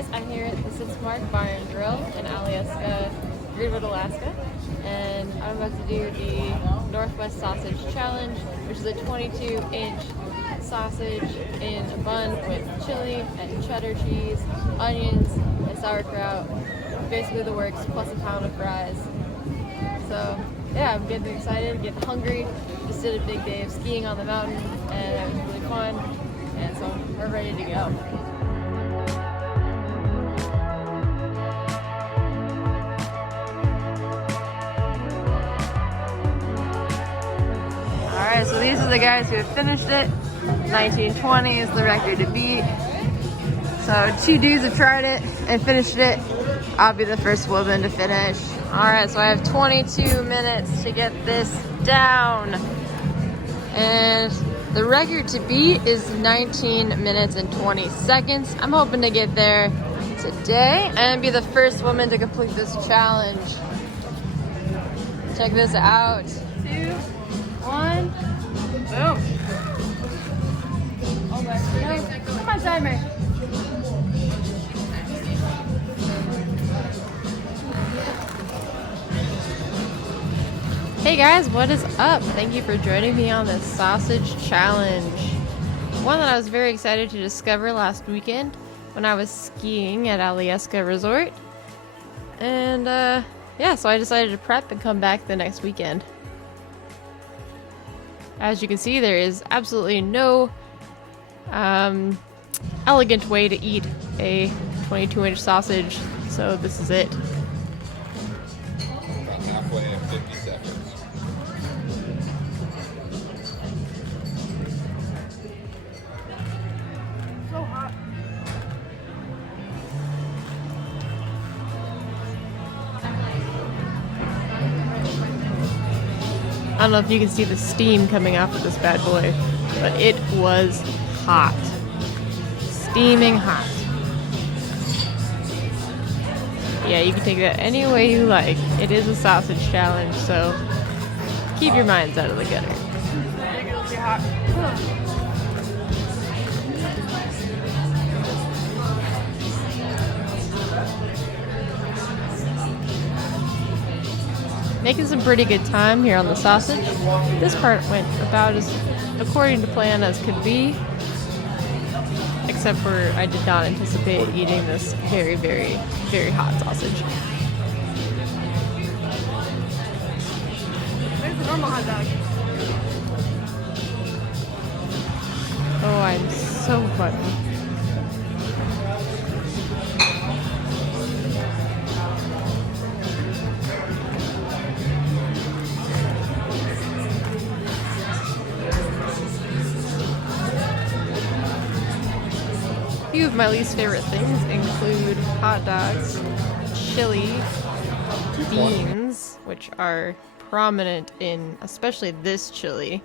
guys, I'm here at the Sitzmark Bar and Grill in Alyeska, Girdwood, Alaska, and I'm about to do the Northwest Sausage Challenge, which is a 22-inch sausage in a bun with chili and cheddar cheese, onions, and sauerkraut. Basically the works, plus a pound of fries. So yeah, I'm getting excited, getting hungry. Just did a big day of skiing on the mountain, and it was really fun. And so we're ready to go. Alright, so these are the guys who have finished it. 1920 is the record to beat. So 2 dudes have tried it and finished it. I'll be the first woman to finish. Alright, so I have 22 minutes to get this down. And the record to beat is 19 minutes and 20 seconds. I'm hoping to get there today and be the first woman to complete this challenge. Check this out. 2, 1, boom. Oh my, come on, timer. Hey guys, what is up? Thank you for joining me on this sausage challenge. One that I was very excited to discover last weekend when I was skiing at Alyeska Resort. And yeah, so I decided to prep and come back the next weekend. As you can see, there is absolutely no elegant way to eat a 22-inch sausage, so this is it. About halfway in 50 seconds. So hot. I don't know if you can see the steam coming off of this bad boy, but it was hot. Steaming hot. Yeah, you can take that any way you like. It is a sausage challenge, so keep your minds out of the gutter. Ridiculously hot. Making some pretty good time here on the sausage. This part went about as according to plan as could be, except for I did not anticipate eating this very, very, very hot sausage. Where's the normal hot dog? Oh, I'm so funny. A few of my least favorite things include hot dogs, chili, beans, which are prominent in especially this chili.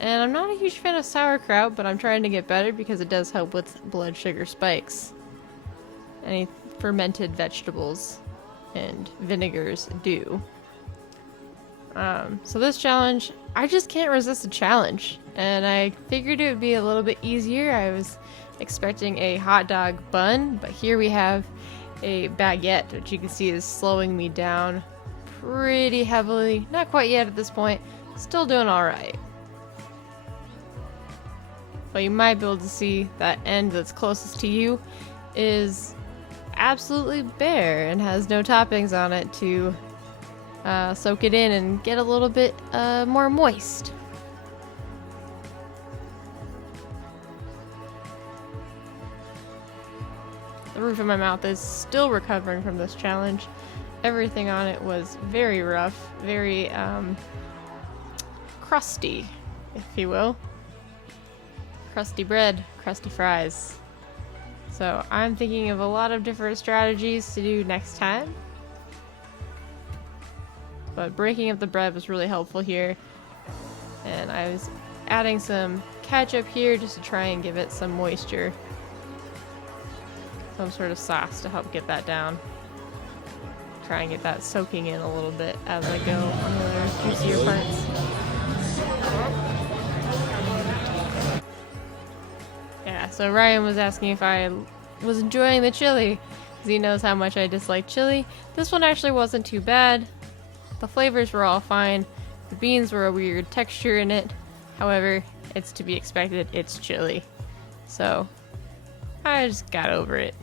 And I'm not a huge fan of sauerkraut, but I'm trying to get better because it does help with blood sugar spikes. Any fermented vegetables and vinegars do. So this challenge, I just can't resist a challenge. And I figured it would be a little bit easier. I was expecting a hot dog bun, but here we have a baguette, which you can see is slowing me down pretty heavily. Not quite yet at this point. Still doing alright. But you might be able to see that end that's closest to you is absolutely bare and has no toppings on it to soak it in and get a little bit more moist. The roof of my mouth is still recovering from this challenge. Everything on it was very rough, very crusty, if you will. Crusty bread, crusty fries. So I'm thinking of a lot of different strategies to do next time. But breaking up the bread was really helpful here. And I was adding some ketchup here just to try and give it some moisture. Some sort of sauce to help get that down. Try and get that soaking in a little bit as I go on the other juicier parts. Yeah, so Ryan was asking if I was enjoying the chili, because he knows how much I dislike chili. This one actually wasn't too bad. The flavors were all fine. The beans were a weird texture in it. However, it's to be expected, it's chili. So, I just got over it.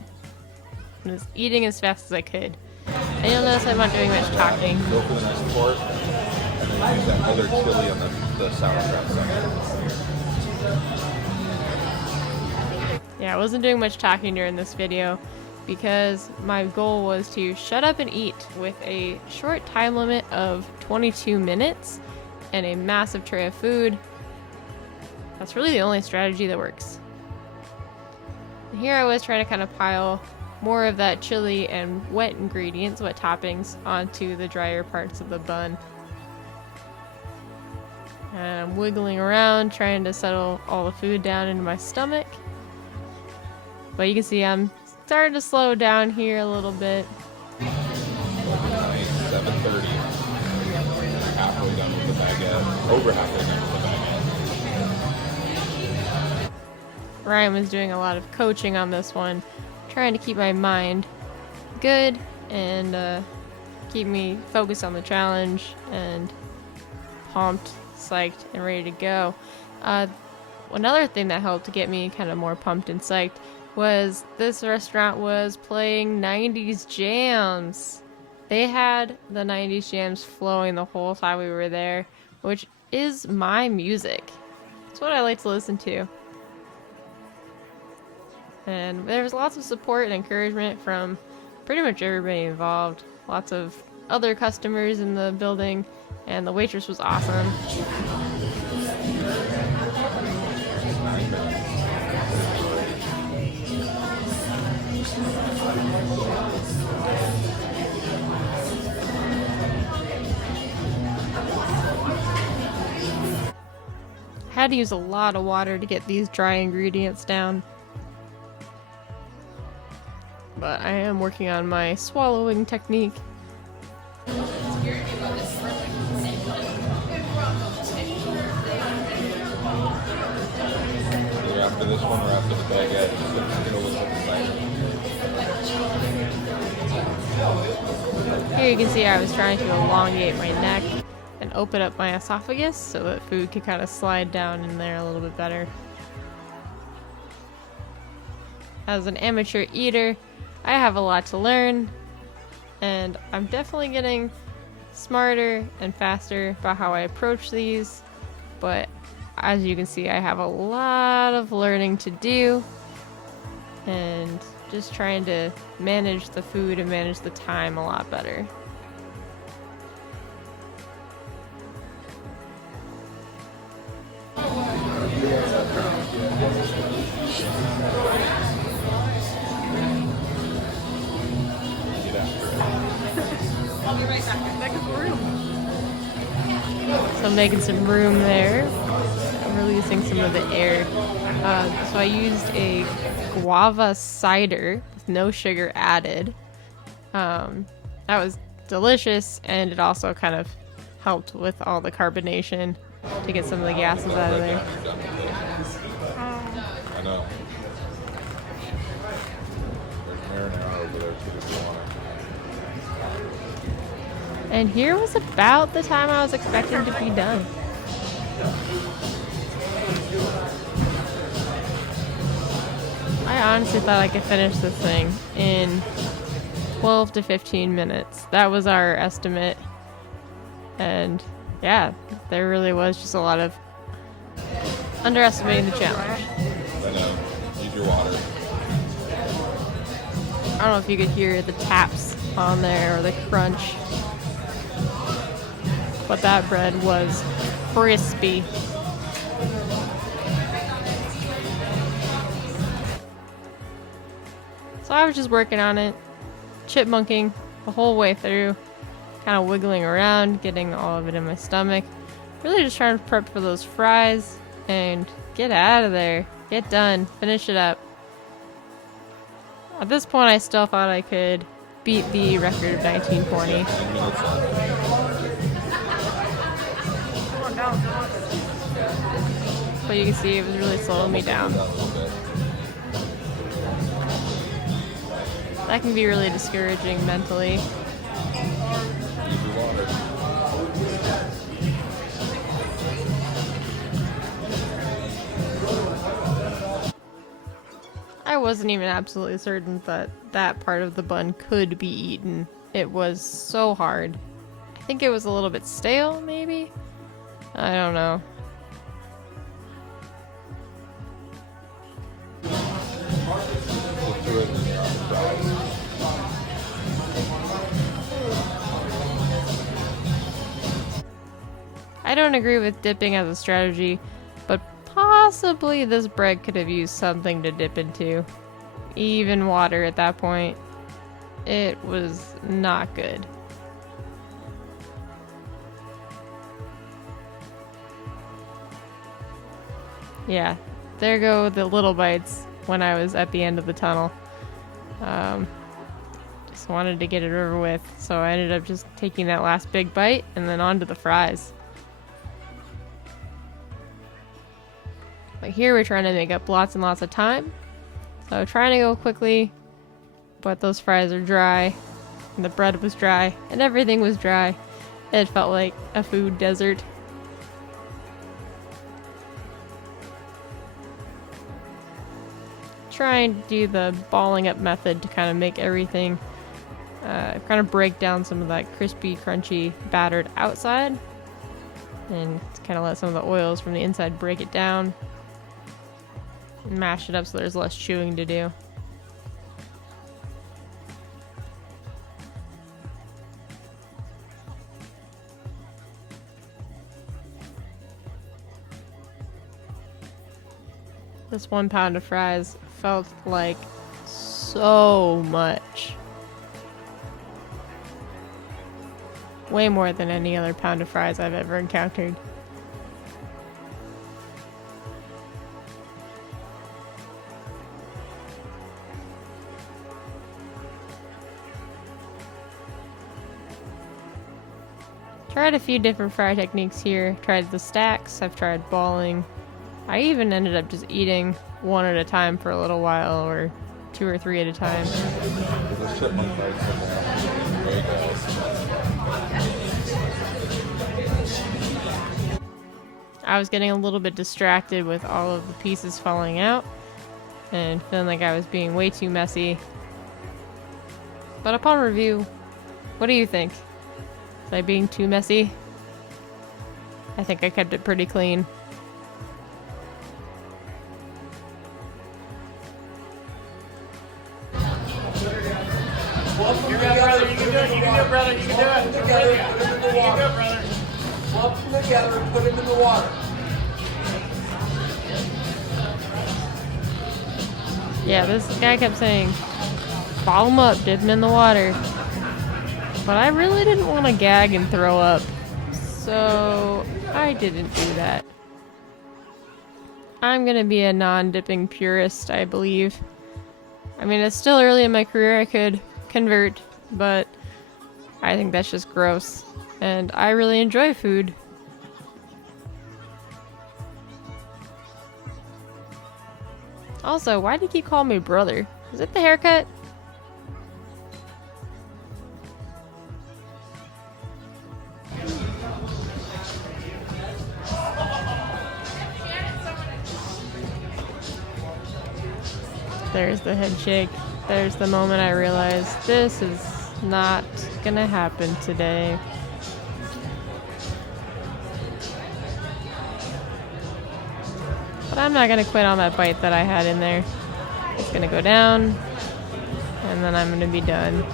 I was eating as fast as I could. And you'll notice I'm not doing much talking. Go for the nice part, and then use that other chili on the sauerkraut side. Yeah, I wasn't doing much talking during this video because my goal was to shut up and eat with a short time limit of 22 minutes and a massive tray of food. That's really the only strategy that works. And here I was trying to kind of pile more of that chili and wet ingredients, wet toppings, onto the drier parts of the bun. And I'm wiggling around trying to settle all the food down into my stomach. But you can see I'm starting to slow down here a little bit. 7:30. Halfway done with the baguette. Over halfway done with the baguette. Ryan was doing a lot of coaching on this one, trying to keep my mind good and keep me focused on the challenge and pumped, psyched, and ready to go. Another thing that helped to get me kind of more pumped and psyched was this restaurant was playing 90s jams. They had the 90s jams flowing the whole time we were there, which is my music. It's what I like to listen to. And there was lots of support and encouragement from pretty much everybody involved. Lots of other customers in the building, and the waitress was awesome. I had to use a lot of water to get these dry ingredients down. But I am working on my swallowing technique. Either after this one or after the baguette, it's going to look like a cider. Here you can see I was trying to elongate my neck and open up my esophagus so that food could kind of slide down in there a little bit better. As an amateur eater, I have a lot to learn, and I'm definitely getting smarter and faster about how I approach these, but as you can see, I have a lot of learning to do, and just trying to manage the food and manage the time a lot better. I'll be right back. Making room. So I'm making some room there. I'm releasing some of the air. So I used a guava cider with no sugar added. That was delicious, and it also kind of helped with all the carbonation to get some of the gases out of there. I know. There's marinara over there too if you want it. And here was about the time I was expecting to be done. I honestly thought I could finish this thing in 12 to 15 minutes. That was our estimate. And yeah, there really was just a lot of underestimating the challenge. I know. Use your water. I don't know if you could hear the taps on there or the crunch. But that bread was crispy. So I was just working on it, chipmunking the whole way through, kind of wiggling around, getting all of it in my stomach. Really just trying to prep for those fries and get out of there, get done, finish it up. At this point, I still thought I could beat the record of 1920. 10 minutes left. But you can see it was really slowing me down. That can be really discouraging mentally. Use your water. I wasn't even absolutely certain that that part of the bun could be eaten. It was so hard. I think it was a little bit stale, maybe? I don't know. Look through it and fries. I don't agree with dipping as a strategy, but possibly this bread could have used something to dip into. Even water at that point. It was not good. Yeah, there go the little bites when I was at the end of the tunnel. Just wanted to get it over with, so I ended up just taking that last big bite and then on to the fries. But here we're trying to make up lots and lots of time. So trying to go quickly, but those fries are dry, and the bread was dry, and everything was dry. It felt like a food desert. Trying to do the balling up method to kind of make everything kind of break down some of that crispy, crunchy, battered outside, and to kind of let some of the oils from the inside break it down. Mash it up so there's less chewing to do. This 1 pound of fries felt like so much. Way more than any other pound of fries I've ever encountered. Tried a few different fry techniques here. Tried the stacks, I've tried balling. I even ended up just eating one at a time for a little while, or 2 or 3 at a time. The chipmunk bites in there. There you go. I was getting a little bit distracted with all of the pieces falling out and feeling like I was being way too messy. But upon review, what do you think? Was I being too messy? I think I kept it pretty clean. You can do it, brother. You can do it. Put them in the water. Lump them together and put them in the water. Yeah, this guy kept saying, ball them up, dip them in the water. But I really didn't want to gag and throw up, so I didn't do that. I'm gonna be a non-dipping purist, I believe. I mean, it's still early in my career, I could convert, but I think that's just gross. And I really enjoy food. Also, why do you keep calling me brother? Is it the haircut? There's the head shake. There's the moment I realized this is not gonna happen today. But I'm not gonna quit on that bite that I had in there. It's gonna go down, and then I'm gonna be done.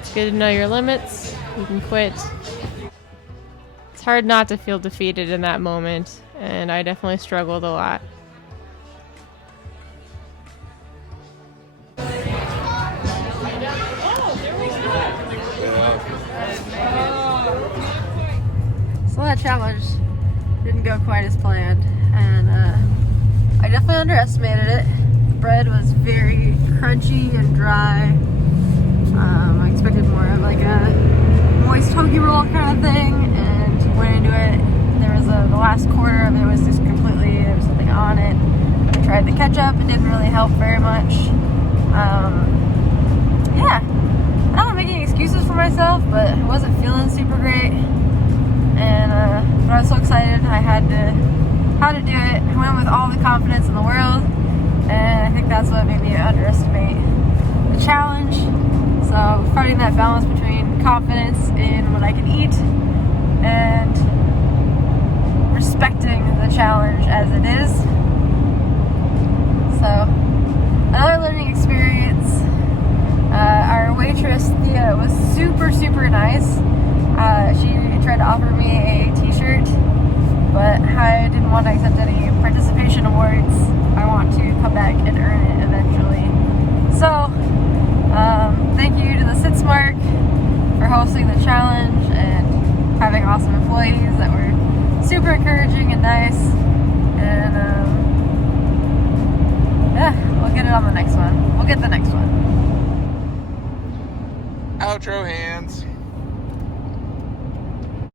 It's good to know your limits. You can quit. It's hard not to feel defeated in that moment, and I definitely struggled a lot. So that challenge didn't go quite as planned, and I definitely underestimated it. The bread was very crunchy and dry. I expected more of like a moist hoagie roll kind of thing, and went into it. There was the last quarter of it was just completely, there was something on it. I tried the catch up. It didn't really help very much. Yeah, I'm not making excuses for myself, but I wasn't feeling super great. And but I was so excited. I had to do it. I went with all the confidence in the world, and I think that's what made me underestimate the challenge. So finding that balance between confidence in what I can eat and respecting the challenge as it is. So another learning experience. Our waitress Thea was super nice. She tried to offer me a t-shirt, but I didn't want to accept any participation awards. I want to come back and earn it eventually. So thank you to the Sitzmark for hosting the challenge and having awesome employees that were super encouraging and nice. And yeah, we'll get it on the next one. We'll get the next one. Outro hands.